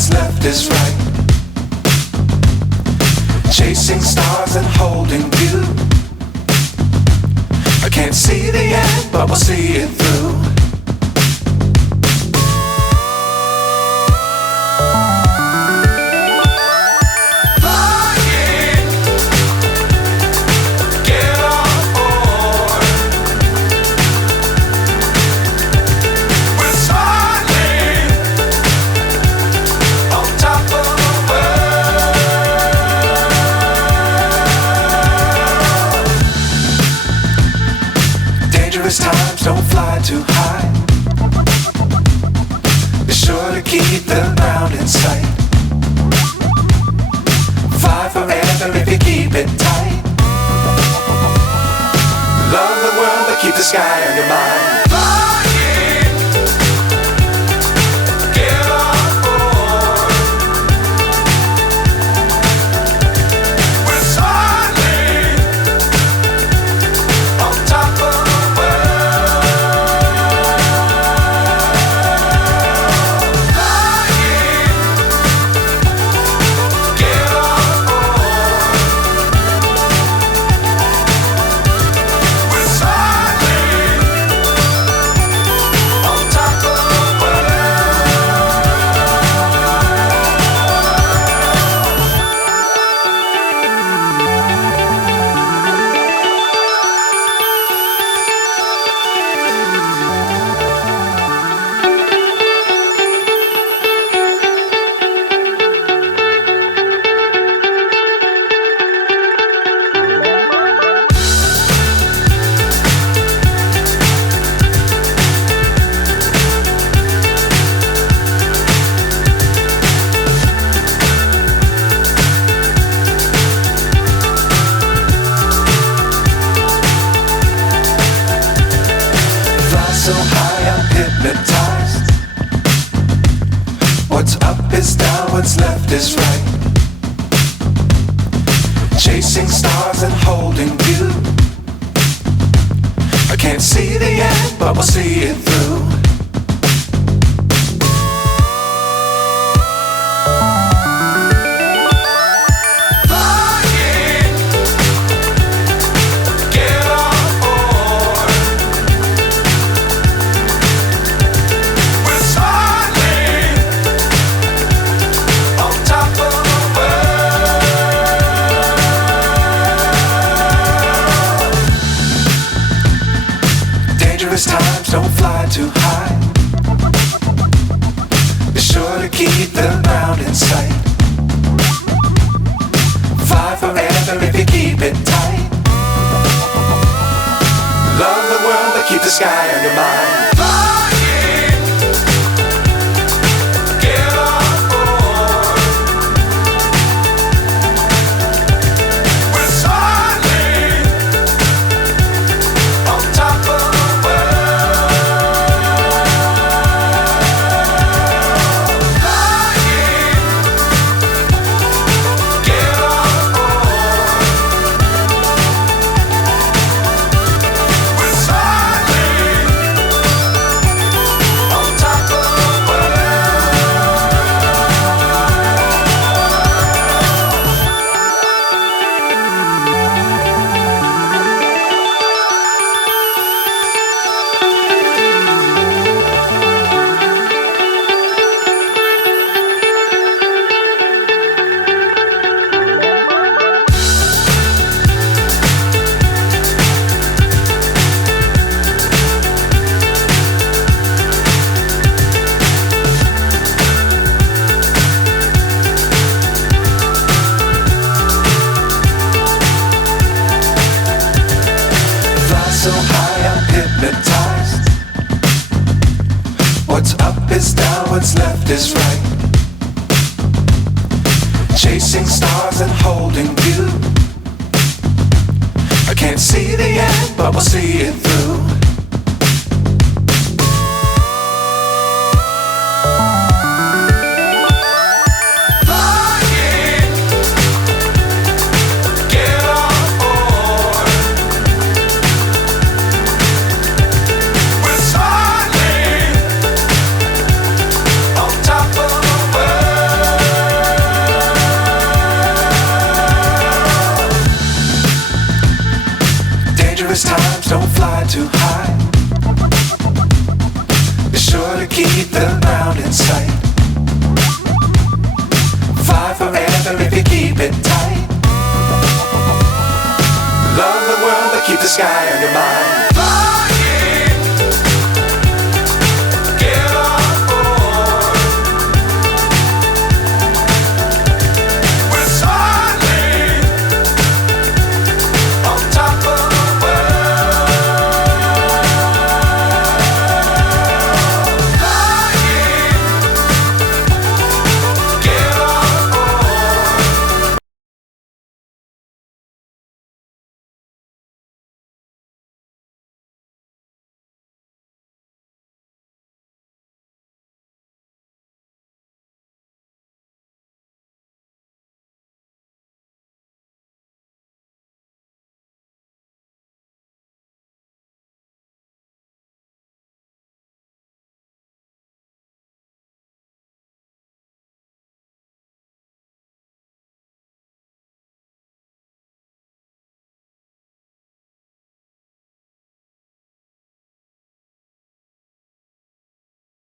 what's left is right. Chasing stars and holding you. I can't see the end, but we'll see it through. Times don't fly too high. Be sure to keep the ground in sight. Fly forever if you keep it tight. Love the world but keep the sky on your mind. So high I'm hypnotized. What's up is down, what's left is right. Chasing stars and holding you. I can't see the end, but we'll see it through. Times don't fly too high. Be sure to keep the ground in sight. Fly forever if you keep it tight. Love the world but keep the sky on your mind. So high I'm hypnotized. What's up is down, what's left is right. Chasing stars and holding you. I can't see the end, but we'll see it through. Top of the world. too high. Be sure to keep the ground in sight. Fly forever if you keep it tight. Love the world but keep the sky on your mind.